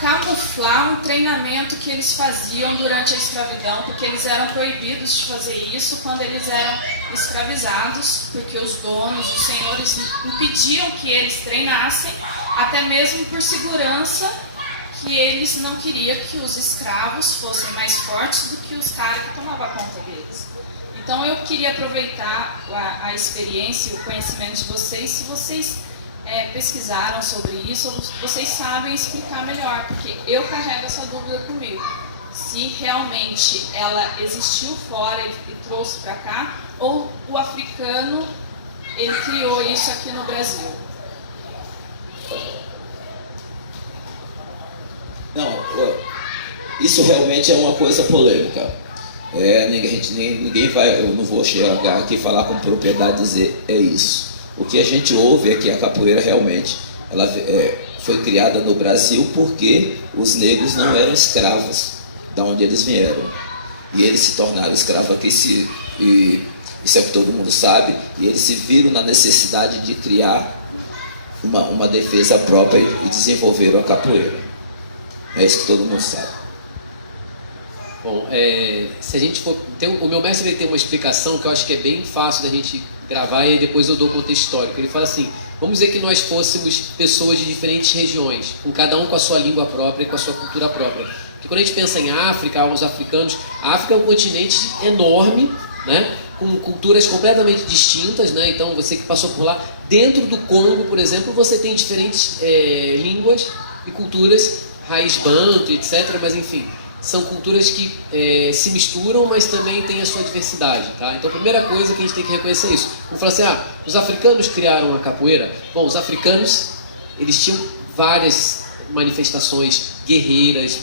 camuflar um treinamento que eles faziam durante a escravidão, porque eles eram proibidos de fazer isso quando eles eram escravizados, porque os donos, os senhores impediam que eles treinassem, até mesmo por segurança, que eles não queriam que os escravos fossem mais fortes do que os caras que tomavam conta deles. Então eu queria aproveitar a experiência e o conhecimento de vocês, se vocês pesquisaram sobre isso, ou vocês sabem explicar melhor, porque eu carrego essa dúvida comigo. Se realmente ela existiu fora e trouxe para cá, ou o africano ele criou isso aqui no Brasil. Não, isso realmente é uma coisa polêmica. Ninguém vai, eu não vou chegar aqui e falar com propriedade e dizer é isso. O que a gente ouve é que a capoeira realmente ela, foi criada no Brasil porque os negros não eram escravos da onde eles vieram. E eles se tornaram escravos aqui, isso é o que todo mundo sabe, e eles se viram na necessidade de criar uma defesa própria e desenvolveram a capoeira. É isso que todo mundo sabe. Bom, se a gente for... o meu mestre ele tem uma explicação que eu acho que é bem fácil da gente gravar e depois eu dou o contexto histórico. Ele fala assim, vamos dizer que nós fôssemos pessoas de diferentes regiões, com cada um com a sua língua própria e com a sua cultura própria. Porque quando a gente pensa em África, os africanos, a África é um continente enorme, né, com culturas completamente distintas, né? Então você que passou por lá, dentro do Congo, por exemplo, você tem diferentes línguas e culturas, raiz banto, etc. Mas enfim, são culturas que se misturam, mas também têm a sua diversidade, tá? Então a primeira coisa que a gente tem que reconhecer é isso. Vamos falar assim, os africanos criaram a capoeira. Bom, os africanos, eles tinham várias manifestações guerreiras,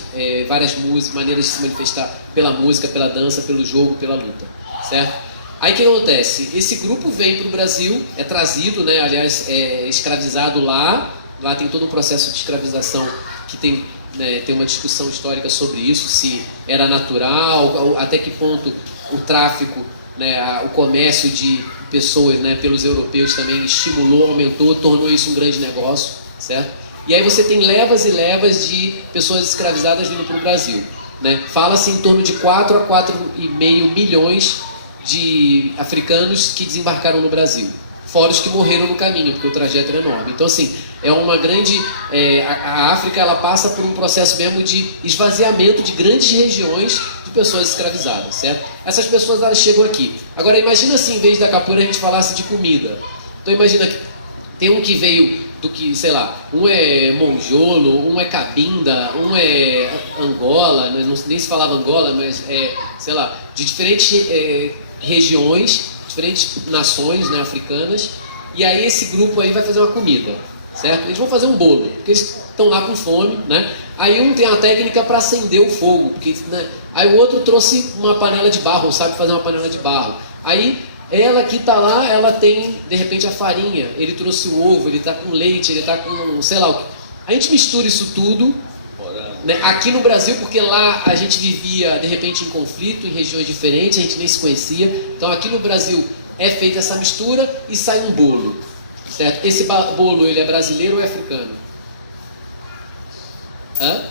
várias maneiras de se manifestar pela música, pela dança, pelo jogo, pela luta, certo? Aí o que acontece? Esse grupo vem para o Brasil, é trazido, né, aliás, é escravizado lá tem todo um processo de escravização que tem uma discussão histórica sobre isso, se era natural, até que ponto o tráfico, né, o comércio de pessoas, né, pelos europeus também estimulou, aumentou, tornou isso um grande negócio, certo? E aí você tem levas e levas de pessoas escravizadas vindo para o Brasil, né? Fala-se em torno de 4 a 4,5 milhões de africanos que desembarcaram no Brasil, fora os que morreram no caminho, porque o trajeto era enorme. Então, assim, é uma grande... a África, ela passa por um processo mesmo de esvaziamento de grandes regiões de pessoas escravizadas, certo? Essas pessoas, elas chegam aqui. Agora, imagina se, em vez da capoeira, a gente falasse de comida. Então, imagina que tem um que veio do que, sei lá, um é monjolo, um é cabinda, um é Angola, né? Nem se falava Angola, mas sei lá, de diferentes regiões, diferentes nações, né, africanas, e aí esse grupo aí vai fazer uma comida, certo? Eles vão fazer um bolo, porque eles estão lá com fome, né? Aí um tem a técnica para acender o fogo, porque, né? Aí o outro trouxe uma panela de barro, sabe fazer uma panela de barro. Aí ela que está lá, ela tem, de repente, a farinha, ele trouxe o ovo, ele está com leite, ele está com, sei lá o que. A gente mistura isso tudo, né, aqui no Brasil, porque lá a gente vivia, de repente, em conflito, em regiões diferentes, a gente nem se conhecia. Então aqui no Brasil é feita essa mistura e sai um bolo, certo? Esse bolo, ele é brasileiro ou é africano? Hã?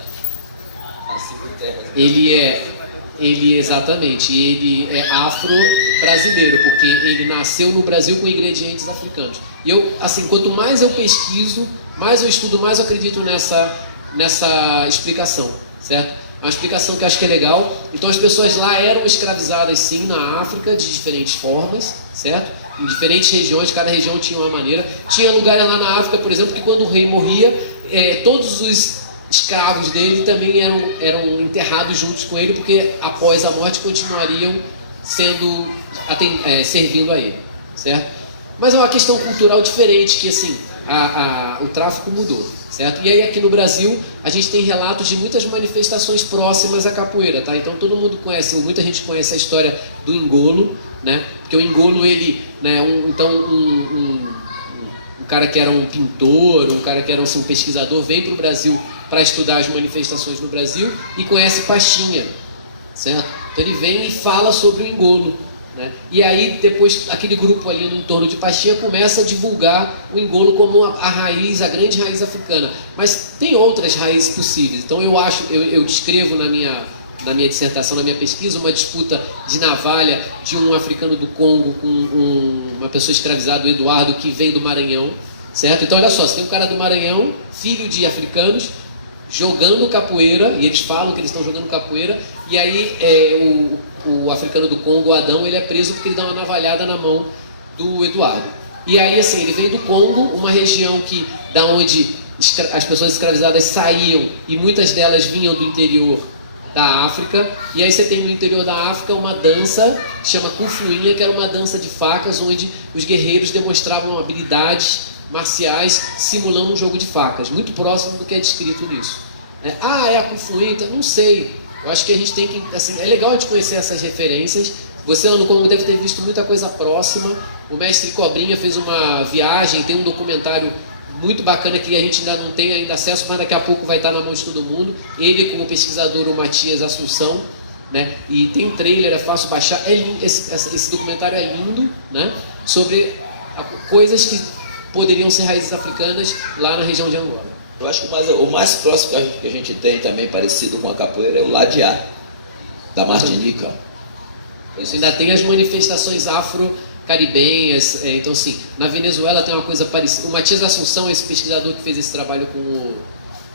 Exatamente, ele é afro-brasileiro, porque ele nasceu no Brasil com ingredientes africanos. E eu, assim, quanto mais eu pesquiso, mais eu estudo, mais eu acredito nessa explicação, certo? É uma explicação que eu acho que é legal. Então as pessoas lá eram escravizadas sim na África de diferentes formas, certo? Em diferentes regiões, cada região tinha uma maneira. Tinha lugares lá na África, por exemplo, que quando o rei morria, todos os escravos dele também eram enterrados juntos com ele, porque após a morte continuariam servindo a ele, certo? Mas é uma questão cultural diferente, que assim, o tráfico mudou, certo? E aí aqui no Brasil, a gente tem relatos de muitas manifestações próximas à capoeira, tá? Então todo mundo conhece, ou muita gente conhece a história do engolo, né? Porque o engolo, ele, né, um cara que era um pintor, um cara que era assim, um pesquisador, vem para o Brasil para estudar as manifestações no Brasil e conhece Pastinha, certo? Então ele vem e fala sobre o engolo, né? E aí depois aquele grupo ali no entorno de Pastinha começa a divulgar o Ngolo como a raiz, a grande raiz africana. Mas tem outras raízes possíveis. Então eu descrevo na minha dissertação, na minha pesquisa, uma disputa de navalha de um africano do Congo com uma pessoa escravizada, o Eduardo, que vem do Maranhão, certo? Então olha só, você tem um cara do Maranhão, filho de africanos, jogando capoeira, e eles falam que eles estão jogando capoeira, e aí o africano do Congo, o Adão, ele é preso porque ele dá uma navalhada na mão do Eduardo. E aí assim, ele vem do Congo, uma região da onde as pessoas escravizadas saíam, e muitas delas vinham do interior da África, e aí você tem no interior da África uma dança que chama Kufuinha, que era uma dança de facas, onde os guerreiros demonstravam habilidades marciais simulando um jogo de facas, muito próximo do que é descrito nisso. É a Kufuinha? Não sei. Eu acho que a gente tem que, assim, é legal a gente conhecer essas referências. Você lá no Congo deve ter visto muita coisa próxima. O mestre Cobrinha fez uma viagem, tem um documentário muito bacana que a gente ainda não tem ainda acesso, mas daqui a pouco vai estar na mão de todo mundo. Ele com o pesquisador, o Matias Assunção, né? E tem um trailer, é fácil baixar. Esse documentário é lindo, né? Sobre coisas que poderiam ser raízes africanas lá na região de Angola. Eu acho que o mais próximo que a gente tem também parecido com a capoeira é o Ladiá, da Martinica. Isso ainda tem as manifestações afro-caribenhas. Então, assim, na Venezuela tem uma coisa parecida. O Matias Assunção, esse pesquisador que fez esse trabalho com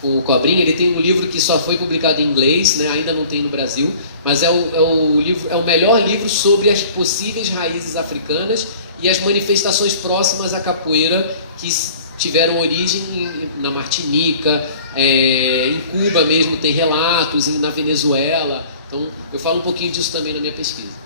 o Cobrinha, ele tem um livro que só foi publicado em inglês, né? Ainda não tem no Brasil, mas é o melhor livro sobre as possíveis raízes africanas e as manifestações próximas à capoeira que tiveram origem na Martinica, em Cuba mesmo tem relatos, na Venezuela. Então eu falo um pouquinho disso também na minha pesquisa.